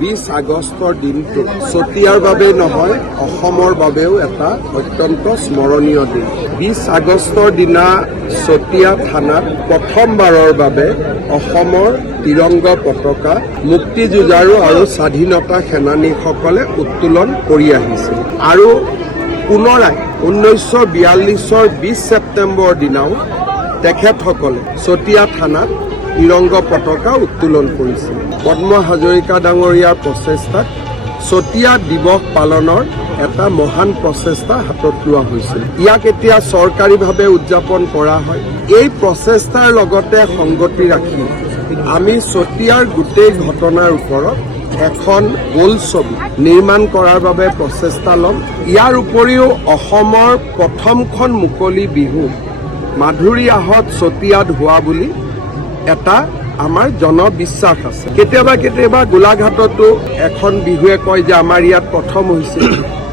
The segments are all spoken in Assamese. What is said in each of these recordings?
20 আগষ্টৰ দিনটো চতিয়াৰ বাবে নহয় অসমৰ বাবেও এটা অত্যন্ত স্মৰণীয় দিন। 20 আগষ্টৰ দিনা চতিয়া থানাত প্ৰথমবাৰৰ বাবে অসমৰ তিৰংগা পতাকা মুক্তিযুঁজাৰু আৰু স্বাধীনতা সেনানীসকলে উত্তোলন কৰি আহিছিল আৰু পুনৰাই 1942 20 ছেপ্টেম্বৰ দিনাও তেখেতসকলে চতিয়া থানাত তিৰংগা পতাকা উত্তোলন কৰিছিল। পদ্ম হাজৰিকা ডাঙৰীয়াৰ প্ৰচেষ্টাত চতিয়া দিৱস পালনৰ এটা মহান প্ৰচেষ্টা হাতত লোৱা হৈছিল। ইয়াক এতিয়া চৰকাৰীভাৱে উদযাপন কৰা হয়। এই প্ৰচেষ্টাৰ লগতে সংগতি ৰাখি আমি চতিয়াৰ গোটেই ঘটনাৰ ওপৰত এখন বোলছবি নিৰ্মাণ কৰাৰ বাবে প্ৰচেষ্টা ল'ম। ইয়াৰ উপৰিও অসমৰ প্ৰথমখন মুকলি বিহু মাধুৰীআহত চতিয়াত হোৱা বুলি এটা আমাৰ জনবিশ্বাস আছে। কেতিয়াবা গোলাঘাটতো এখন বিহুৱে কয় যে আমাৰ ইয়াত প্ৰথম হৈছিল।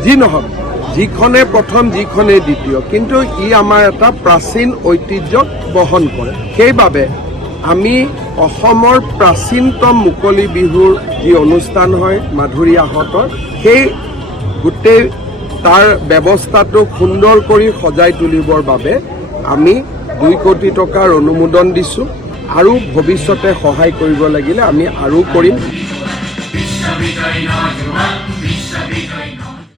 যি নহওক, যিখনে প্ৰথম যিখনে দ্বিতীয়, কিন্তু ই আমাৰ এটা প্ৰাচীন ঐতিহ্যক বহন কৰে। সেইবাবে আমি অসমৰ প্ৰাচীনতম মুকলি বিহুৰ যি অনুষ্ঠান হয় মাধুৰীআহতৰ, সেই গোটেই তাৰ ব্যৱস্থাটো সুন্দৰ কৰি সজাই তুলিবৰ বাবে আমি 2 কোটি টকাৰ অনুমোদন দিছোঁ আৰু ভৱিষ্যতে সহায় কৰিব লাগিলে আমি আৰু কৰিম।